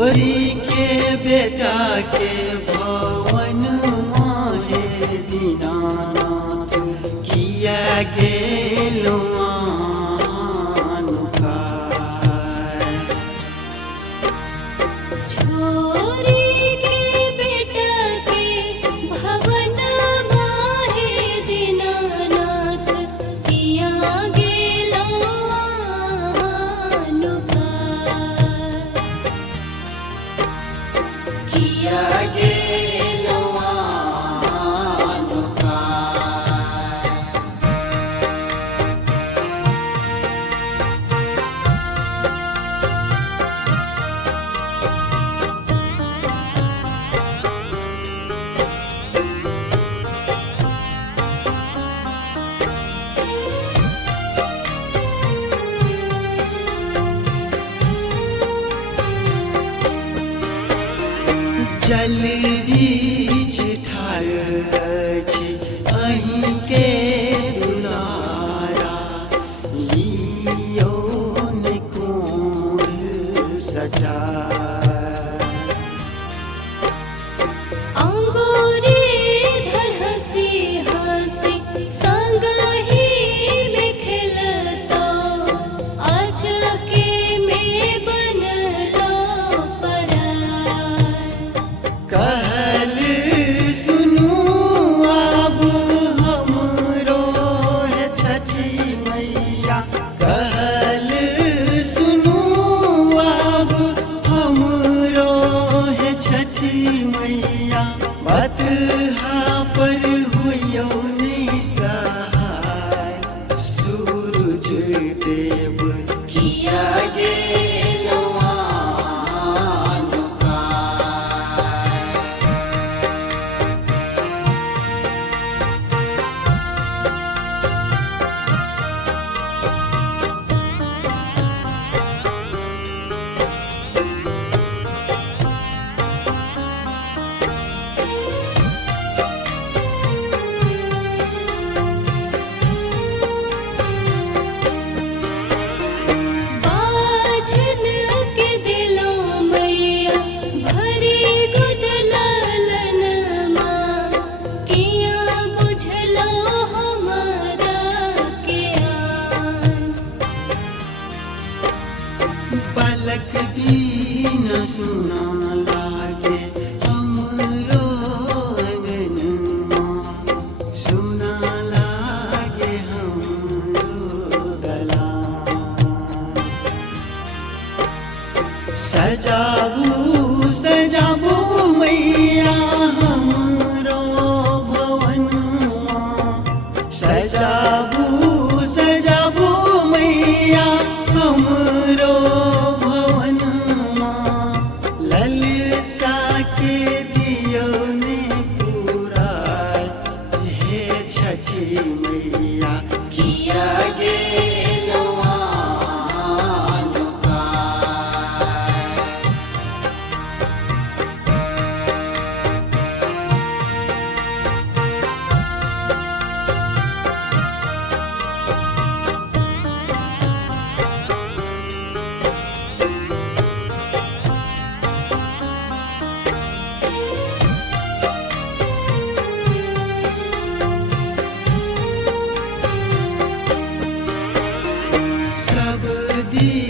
छोरी के बेटा के भवन माहे दीनानाथ किया गेलो जल बीच ठार छी अहीं के दुलारा लियो ने कोन सजा पर हुयो निसहाय सूरज देव किया गेलो पलक भी न सुना लागे हमरो अंगनमा सुना लागे हमरो गला सजाबू सजाबू मैया हमरो भवनमा सजाबू सजाबू मैया हमरो के दियो ने पूरा हे छठी मैया किया गेलो दी